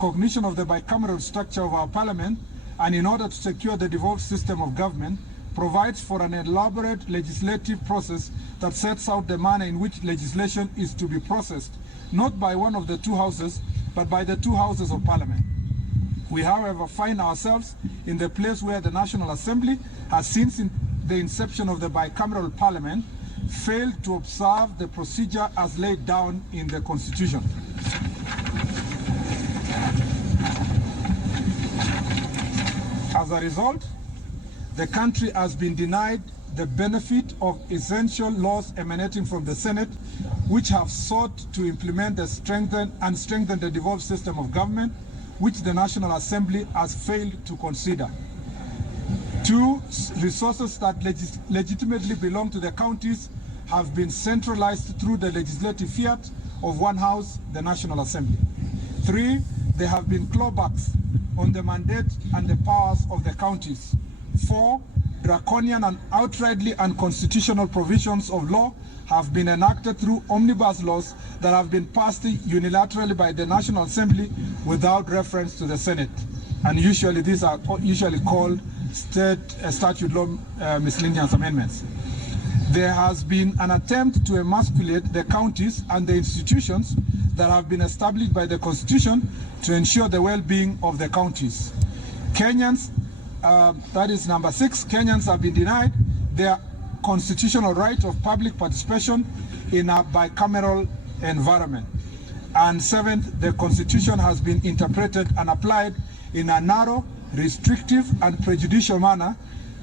Recognition of the bicameral structure of our parliament, and in order to secure the devolved system of government, provides for an elaborate legislative process that sets out the manner in which legislation is to be processed, not by one of the two houses, but by the two houses of parliament. We, however, find ourselves in the place where the National Assembly has, since the inception of the bicameral parliament, failed to observe the procedure as laid down in the Constitution. As a result, the country has been denied the benefit of essential laws emanating from the Senate, which have sought to implement the strengthen the devolved system of government, which the National Assembly has failed to consider. Two, resources that legitimately belong to the counties have been centralized through the legislative fiat of one house, the National Assembly. Three, there have been clawbacks on the mandate and the powers of the counties. Four, draconian and outrightly unconstitutional provisions of law have been enacted through omnibus laws that have been passed unilaterally by the National Assembly without reference to the Senate. And usually these are called statute law miscellaneous amendments. There has been an attempt to emasculate the counties and the institutions that have been established by the Constitution to ensure the well-being of the counties. Kenyans, that is number 6, Kenyans have been denied their constitutional right of public participation in a bicameral environment. And 7th, the Constitution has been interpreted and applied in a narrow, restrictive, and prejudicial manner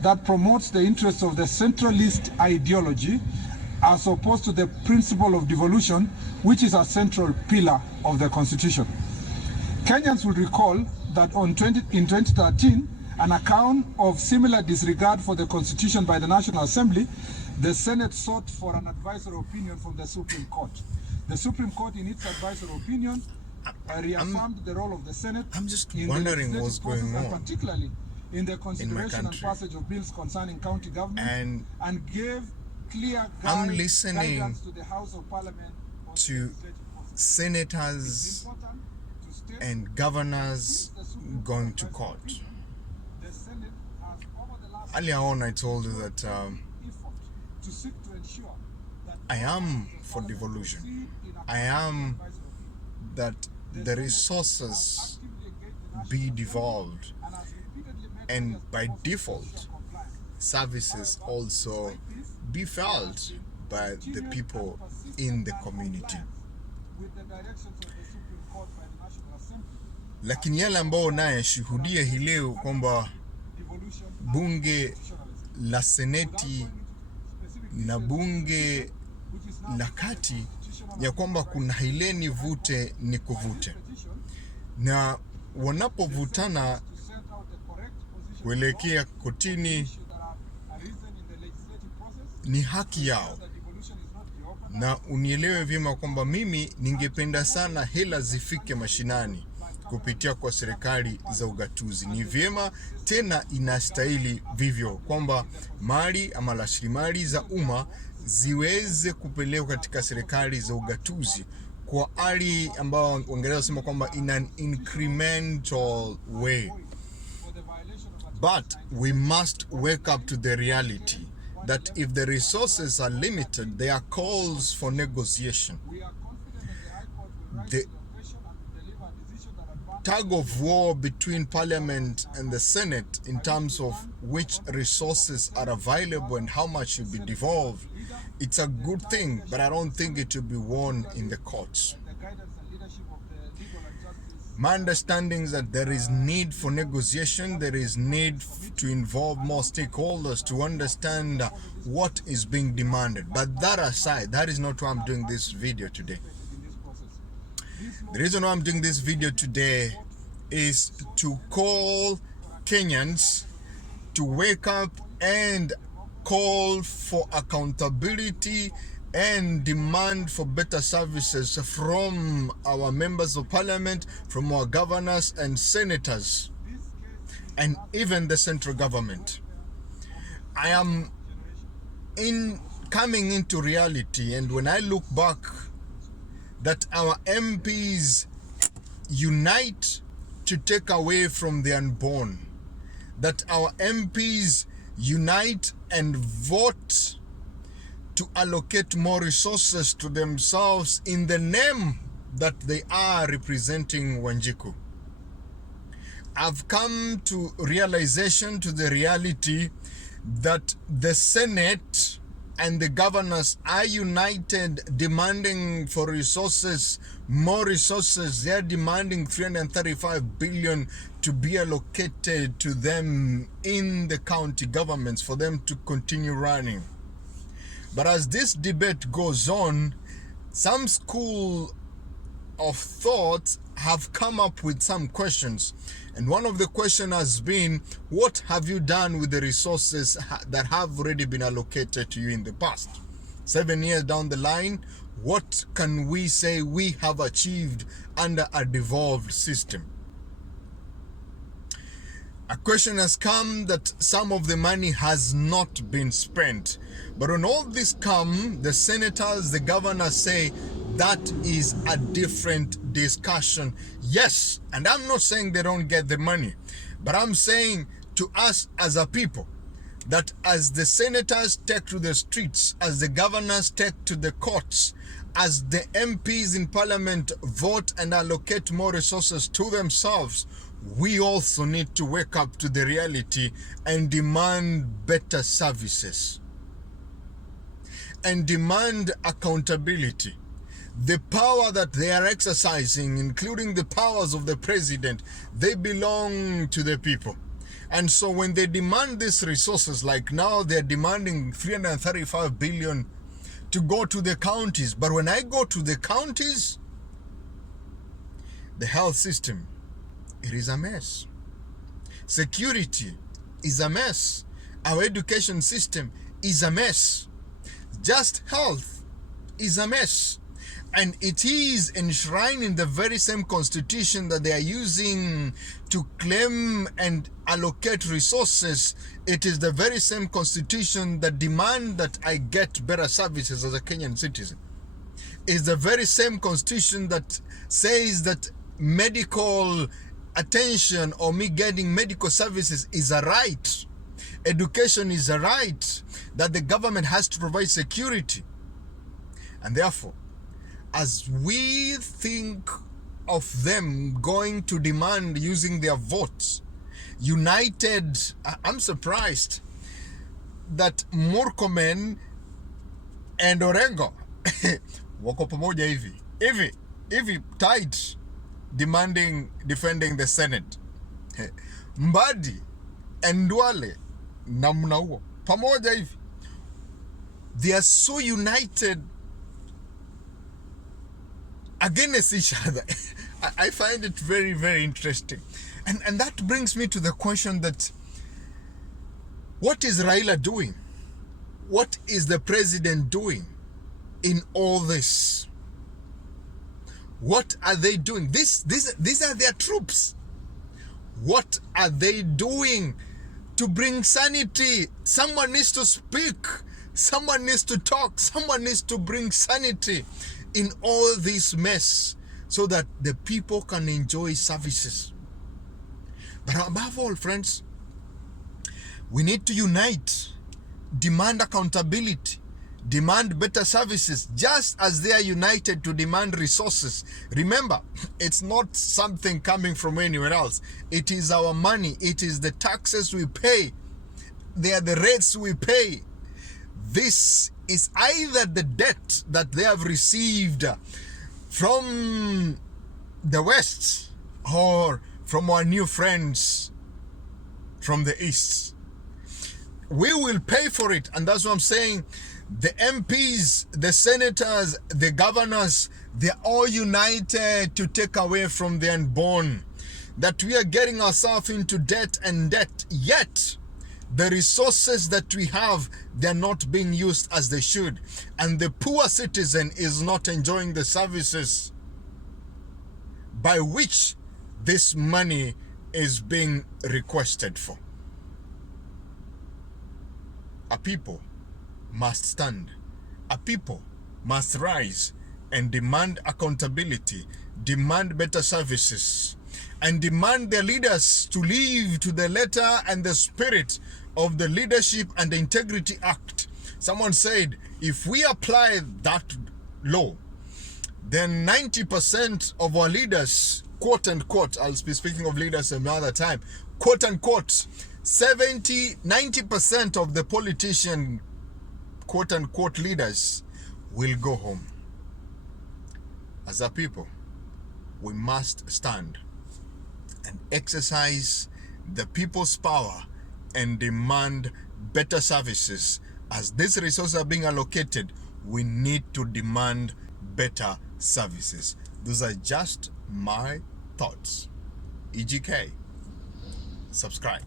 that promotes the interests of the centralist ideology as opposed to the principle of devolution, which is a central pillar of the Constitution. Kenyans will recall that in 2013, an account of similar disregard for the Constitution by the National Assembly, the Senate sought for an advisory opinion from the Supreme Court. The Supreme Court, in its advisory opinion, reaffirmed the role of the Senate. I'm just wondering what's going on, particularly in the consideration and passage of bills concerning county government, and gave clear guidance to the House of Parliament to senators and governors going to court. Earlier on, I told you that I am for devolution. I am that the resources be devolved, and by default, services also be felt by the people in the community. Lakini yale ambao nayashuhudia hii leo kwamba bunge la seneti na bunge la kati, ya kwamba kuna hileni vute ni kuvute, na wanapovutana kuelekea kotini ni haki yao. Na unielewe vyema kwamba mimi ningependa sana hela zifike mashinani kupitia kwa serikali za ugatuzi. Ni vyema tena inastahili vivyo kwamba mali ama rasilimali za umma ziweze kupelekwa katika serikali za ugatuzi kwa hali ambao Waingereza wasema kwamba in an incremental way. But we must wake up to the reality that if the resources are limited, there are calls for negotiation. The tug of war between Parliament and the Senate in terms of which resources are available and how much should be devolved, it's a good thing, but I don't think it should be won in the courts. My understanding is that there is need for negotiation, there is need to involve more stakeholders to understand what is being demanded. But that aside, that is not why I'm doing this video today. The reason why I'm doing this video today is to call Kenyans to wake up and call for accountability and demand for better services from our members of parliament, from our governors and senators, and even the central government. I am coming into reality, and when I look back that our MPs unite to take away from the unborn, that our MPs unite and vote to allocate more resources to themselves in the name that they are representing Wanjiku. I've come to realization, to the reality that the Senate and the governors are united demanding for resources, more resources. They're demanding 335 billion to be allocated to them in the county governments for them to continue running. But as this debate goes on, some school of thought have come up with some questions. And one of the questions has been, what have you done with the resources that have already been allocated to you in the past? 7 years down the line, what can we say we have achieved under a devolved system? A question has come that some of the money has not been spent. But when all this come, the senators, the governors say that is a different discussion. Yes, and I'm not saying they don't get the money, but I'm saying to us as a people that as the senators take to the streets, as the governors take to the courts, as the MPs in parliament vote and allocate more resources to themselves, we also need to wake up to the reality and demand better services and demand accountability. The power that they are exercising, including the powers of the president, they belong to the people. And so when they demand these resources, like now they're demanding 335 billion to go to the counties. But when I go to the counties, the health system, it is a mess. Security is a mess. Our education system is a mess. Just health is a mess. And it is enshrined in the very same constitution that they are using to claim and allocate resources. It is the very same constitution that demand that I get better services as a Kenyan citizen. It's the very same constitution that says that medical attention or me getting medical services is a right. Education is a right, that the government has to provide security. And therefore, as we think of them going to demand using their votes, united, I'm surprised that Murkomen and Orengo wako pamoja hivi tight, defending the Senate. Mbadi and Duale na Mnauo pamoja hivi, they are so united against each other. I find it very, very interesting. And that brings me to the question that, what is Raila doing? What is the president doing in all this? What are they doing? These are their troops. What are they doing to bring sanity? Someone needs to speak. Someone needs to talk. Someone needs to bring sanity in all this mess so that the people can enjoy services. But above all, friends, we need to unite, demand accountability, demand better services, just as they are united to demand resources. Remember, it's not something coming from anywhere else. It is our money. It is the taxes we pay. They are the rates we pay. This is either the debt that they have received from the West or from our new friends from the East. We will pay for it, and that's what I'm saying. The MPs, the senators, the governors, they're all united to take away from the unborn. That we are getting ourselves into debt and debt, yet the resources that we have, they're not being used as they should. And the poor citizen is not enjoying the services by which this money is being requested for. A people must stand. A people must rise and demand accountability, demand better services, and demand their leaders to live to the letter and the spirit of the Leadership and the Integrity Act. Someone said, if we apply that law, then 90% of our leaders, quote unquote, I'll be speaking of leaders another time, quote unquote, 90% of the politician, quote unquote, leaders will go home. As a people, we must stand and exercise the people's power and demand better services. As these resources are being allocated, we need to demand better services. Those are just my thoughts. EGK. Subscribe.